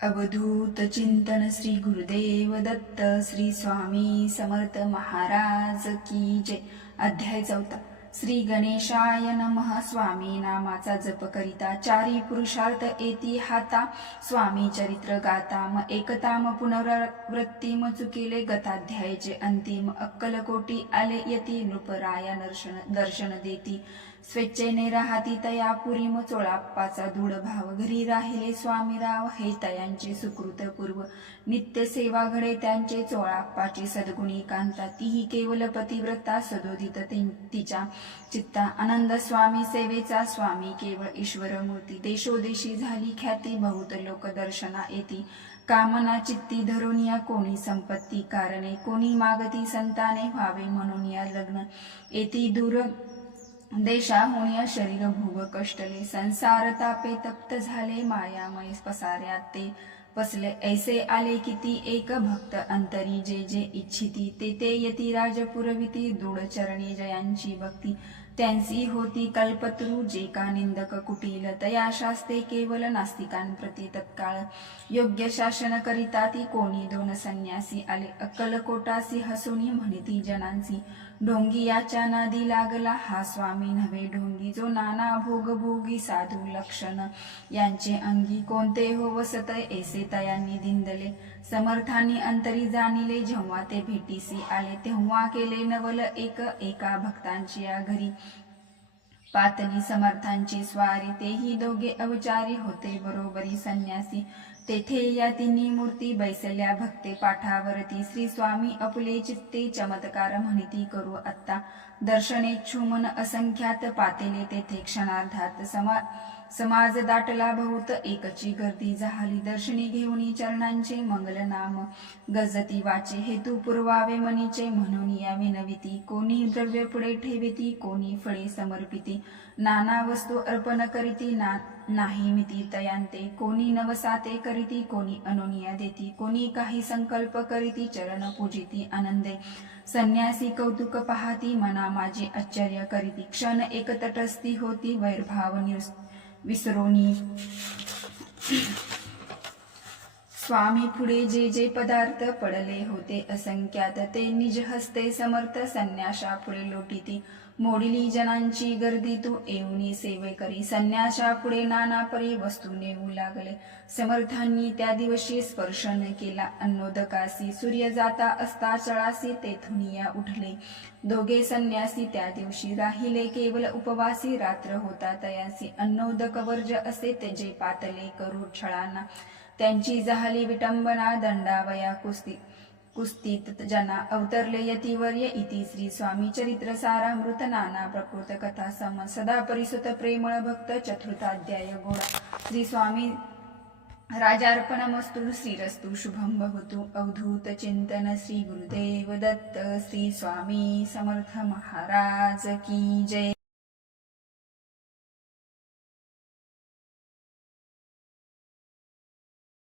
अवधूत चिंतन श्री गुरुदेव दत्त श्री स्वामी समर्थ महाराज की जय। अध्याय 4। श्री गणेशाय नमः। स्वामी नामाचा जप करिता चारी पुरुषार्थ येती हाता। स्वामी चरित्र गाताम एकताम पुनरावृत्तीम चुकिले गताध्यायाचे अंतिम अक्कलकोटी आले यती। नृपराया दर्शन देती स्वेच्छेने राहती तया पुरीम। चोळाप्पाचा दृढ भाव घरी राहिले स्वामीराव हे तयांचे सुकृत पूर्व। नित्य सेवा घडे त्यांचे चोळाप्पाची सद्गुणी कांता। तीही केवल पतिव्रता सदोदित तिच्या चित्ता आनंद स्वामी सेवेचा। स्वामी केवळ ईश्वर मूर्ती देशोदेशी झाली ख्याती। बहुत लोक दर्शना येती कामना चित्ती धरून या। कोणी संपत्ती कारणे कोणी मागती संताने व्हावे म्हणून या। लग्न येती दूर देशाहुनिया शरीर भोग कष्टले। संसार तापे तप्त झाले मायामय पसाऱ्यात ते पसले। ऐसे आले किती एक भक्त अंतरी जे जे इच्छिती ते ते यती राजपुरविती। दृढ चरणी जयांची भक्ती त्यांची होती कल्पतरू। जे का निंदक कुटील तया शास्ते केवल नास्तिकांप्रती तत्काळ योग्य शासन करिता ती। कोणी दोन संन्यासी आले अक्कलकोटासी हसुनी म्हणती जनांसी। ढोंगी याच्या नादी लागला हा स्वामी नव्हे ढोंगी। जो नाना भोग भोगी साधू लक्षण यांचे अंगी। कोणते हो वसत ऐसे तयांनी दिंदले समर्थांनी अंतरी जाणिले। जेव्हा ते भेटीसी आले तेव्हा केले नवल एक एका भक्तांची या घरी। पातली समर्थांची स्वारी तेही दोघे अवचारी होते बरोबरी संन्यासी। तेथे या तिन्ही मूर्ती बैसल्या भक्ते पाठावरती। श्री स्वामी अपुले चित्ते चमत्कार म्हणती करू आत्ता। दर्शनेच्छू मन असंख्यात पातेले तेथे क्षणार्धात। समाज दाटला बहुत एकची गर्दी झाली। दर्शनी घेऊनी चरणांचे मंगल नाम गजती वाचे। हेतू पुरवावे मनीचे म्हणून या विनविती। कोणी द्रव्य पुढे ठेविती कोणी फळे समर्पिती। नाना वस्तू अर्पण करीती नाही मिती तयांते। कोणी नवसाते करीती कोणी अनुनिया देती। कोणी काही संकल्प करीती चरण पूजिती आनंदे। संन्यासी कौतुक पाहती मना माझे आश्चर्य करीती। क्षण एक तटस्थी होती वैरभाव विसरोनी। स्वामी पुढे जे जे पदार्थ पडले होते असंख्यात ते निज हस्ते समर्थ संन्यासा पुढे लोटीती। मोडिली जनांची गर्दी तू येऊनी सेवे करी। संन्यासा पुढे नाना परी वस्तू नेऊ लागले। समर्थांनी त्या दिवशी स्पर्शन केला अन्नोदकासी। सूर्य जाता असता चळासी तेथून या उठले दोघे संन्यासी। त्या दिवशी राहिले केवल उपवासी। रात्र होता तयासी अन्नोदक वर्ज असे तेजे पातले करू छळांना। त्यांची झाली विटंबना दंडावया कुस्तीत जना। अवतरले यतिवर्य इति श्री स्वामी चरित्र सारामृत। नाना प्रकृत कथा सम सदा परिसुत प्रेमळ भक्त। चतुर्थाध्याय गोडा। श्री स्वामी राजार्पणमस्तु श्रीरस्तु शुभम भवतु। अवधूत चिंतन श्री गुरुदेव दत्त श्री स्वामी समर्थ महाराज की जय।